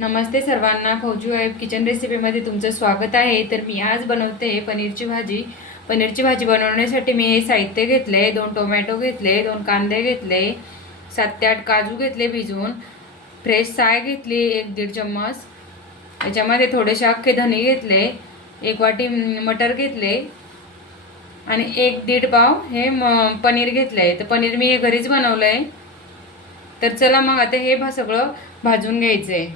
नमस्ते सर्वांना, फौजी wife kitchen रेसिपीमध्ये तुमचं स्वागत आहे। तर मी आज बनवते पनीरची भाजी। पनीरची भाजी बनवण्यासाठी मी हे साहित्य घेतले, 2 टोमॅटो घेतले, 2 कांदे घेतले, 7 ते 8 काजू घेतले भिजवून, फ्रेश साय घेतली 1-1.5 चम्मच, याच्यामध्ये थोडेसे अख्खे धने घेतले, 1 वाटी मटर घेतले आणि 1-1.5 पाव हे पनीर घेतले। तर पनीर मी हे घरीच बनवलंय। तर चला मग आता हे सगळं भाजून घ्यायचंय।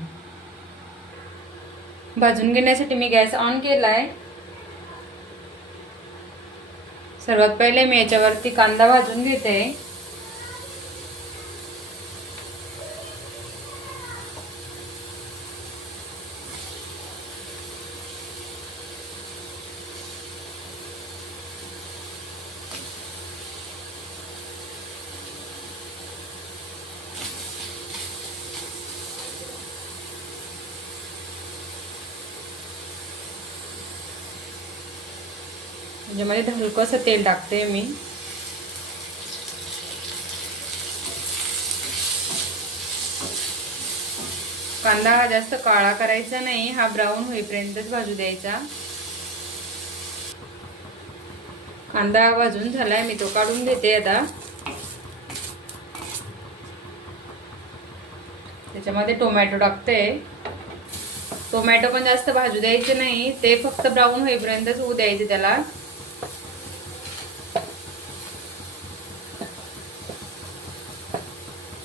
भाजून घेण्यासाठी मी गॅस ऑन केलाय। सर्वात पहिले मी याच्यावरती कांदा भाजून घेते। याच्यामध्ये हलकंसं तेल टाकते मी। कांदा हा जास्त काळा करायचा नाही, हा ब्राऊन होईपर्यंतच भाजू द्यायचा। कांदा भाजून झालाय, मी तो काढून घेते आता। त्याच्यामध्ये टोमॅटो टाकते। टोमॅटो पण जास्त भाजू द्यायचे नाही, ते फक्त ब्राऊन होईपर्यंतच होऊ द्यायचे त्याला।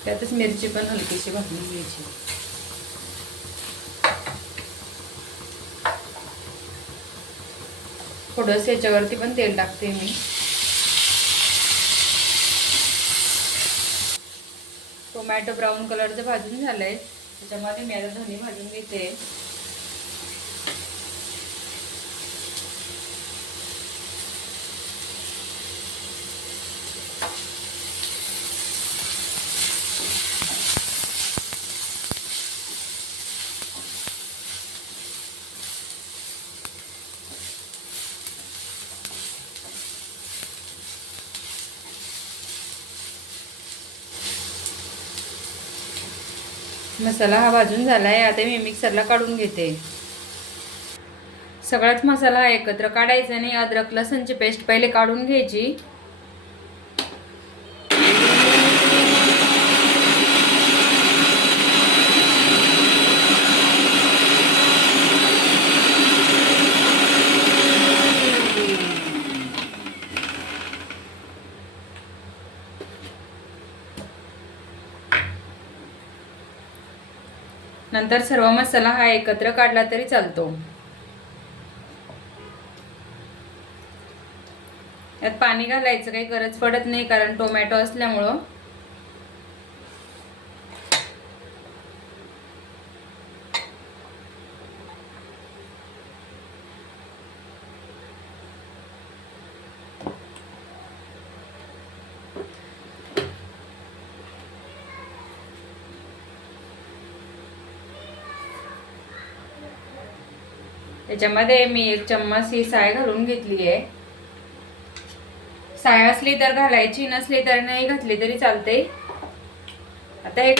त्यातच मिरची पण हलकीशी भाजून घ्यायची। थोडंसं याच्यावरती पण तेल टाकते मी। टोमॅटो ब्राऊन कलरचं भाजून झालंय, त्याच्यामध्ये मी आता धने भाजून घेते। मसाला हा भाजून झालाय, आता मी मिक्सरला काढून घेते। सगळाच मसाला एकत्र काढायचा नाही, अद्रक लसूणची पेस्ट पहिले काढून घ्यायची। नंतर सर्व मसाला हा एकत्र काढला तरी चालतो। यात पाणी घालायचं काही गरज पडत नाही, कारण टोमॅटो असल्यामुळं। याच्यामध्ये मी 1 चम्मच ही साय घालून घेतली आहे। साय असली तर घालायची, नसली तर नाही घातली तरी चालते। आता हे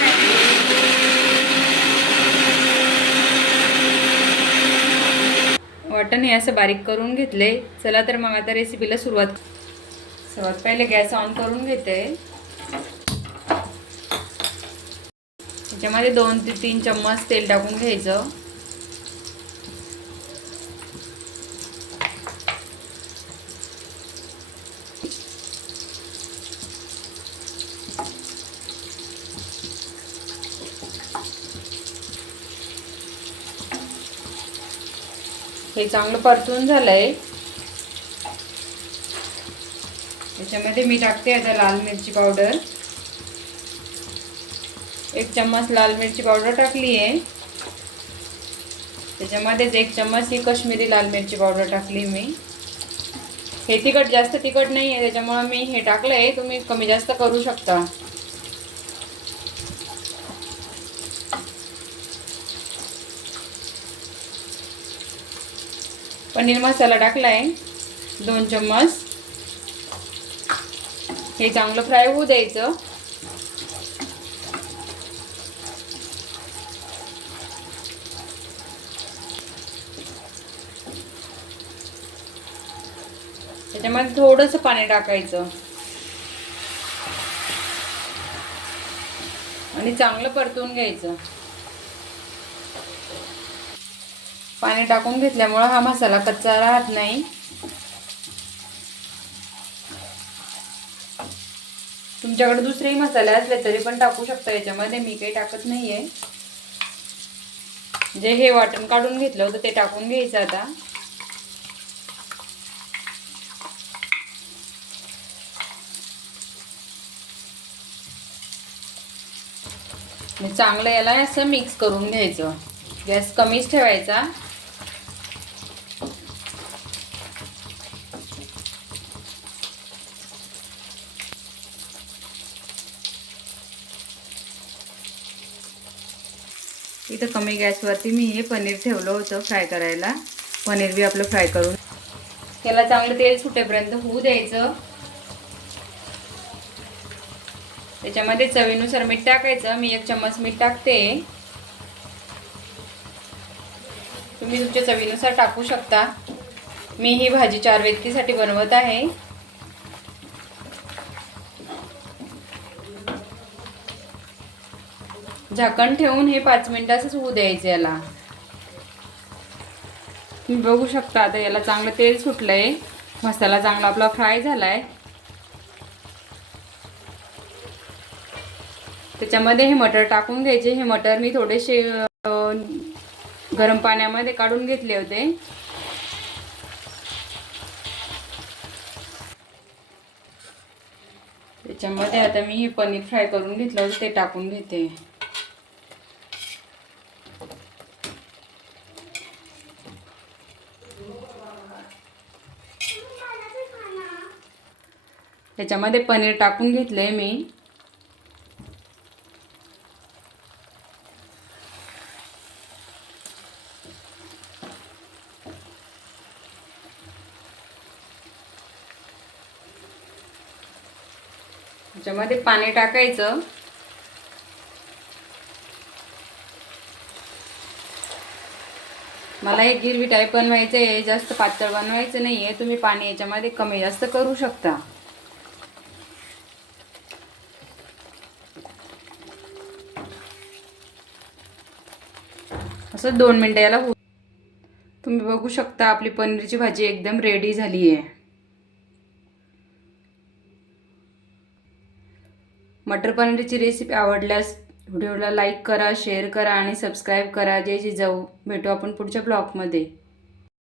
वाटण हे असं बारीक करून घेतले। चला तर मग आता रेसिपीला सर्वात पहिले गॅस ऑन करून घेते। याच्यामध्ये 2 ते 3 चम्मच तेल टाकून घ्यायचं। हे चांगलं परतून झालंय। याच्यामध्ये मी टाकते आता लाल मिरची पावडर। 1 चम्मच लाल मिरची पावडर टाकली आहे। त्याच्यामध्येच 1 चम्मच ही काश्मीरी लाल मिरची पावडर टाकली मी। हे तिखट जास्त तिखट नाही आहे, त्याच्यामुळे मी हे टाकलंय, तुम्ही कमी जास्त करू शकता। पनीर मसाला टाकलाय 2 चम्मच। हे चांगलं फ्राय होऊ द्यायचं। त्याच्यामध्ये थोडंसं पाणी टाकायचं आणि चांगलं परतून घ्यायचं. पाणी टाकून घेतल्यामुळं हा मसाला कच्चा राहत नाही. तुमच्याकडे दुसरेही मसाले असले तरी पण टाकू शकता याच्यामध्ये, मी काही टाकत नाहीये. जे हे वाटण काढून घेतलं होतं ते टाकून घ्यायचं आता. चांगलं याला असं मिक्स करून घ्यायचं. गॅस कमीच ठेवायचा. इथं कमी गॅसवरती मी हे पनीर ठेवलं होतं फ्राय करायला. पनीर बी आपलं फ्राय करून त्याला चांगलं तेल सुटेपर्यंत होऊ द्यायचं. त्याच्यामध्ये चवीनुसार मीठ टाकायचं. मी 1 चम्मच मीठ टाकते. तुम्ही तुमच्या चवीनुसार टाकू शकता. मी ही भाजी 4 व्यक्तीसाठी बनवत आहे. झाकण ठेवून हे 5 मिनिटांच होऊ द्यायचं याला. तुम्ही बघू शकता आता याला चांगलं तेल सुटलंय. मसाला चांगला आपला फ्राय झालाय. त्याच्यामध्ये हे मटर टाकून घ्यायचे. हे मटर मी थोडेसे गरम पाण्यामध्ये काढून घेतले होते. त्याच्यामध्ये आता मी हे पनीर फ्राय करून घेतलं होतं ते टाकून घेते. त्याच्यामध्ये पनीर टाकून घेतलंय मी. त्याच्यामध्ये पाणी टाकायचं. मला एक गिरवी टाईप बनवायचं आहे, जास्त पातळ बनवायचं नाही आहे. तुम्ही पाणी याच्यामध्ये कमी जास्त करू शकता. असं 2 मिनिटं याला तुम्ही बघू शकता आपली पनीरची भाजी एकदम रेडी झाली आहे. मटर पनीरची रेसिपी आवडल्यास व्हिडिओला लाईक करा, शेअर करा आणि सबस्क्राईब करा. जय जिजाऊ. भेटू आपण पुढच्या ब्लॉगमध्ये.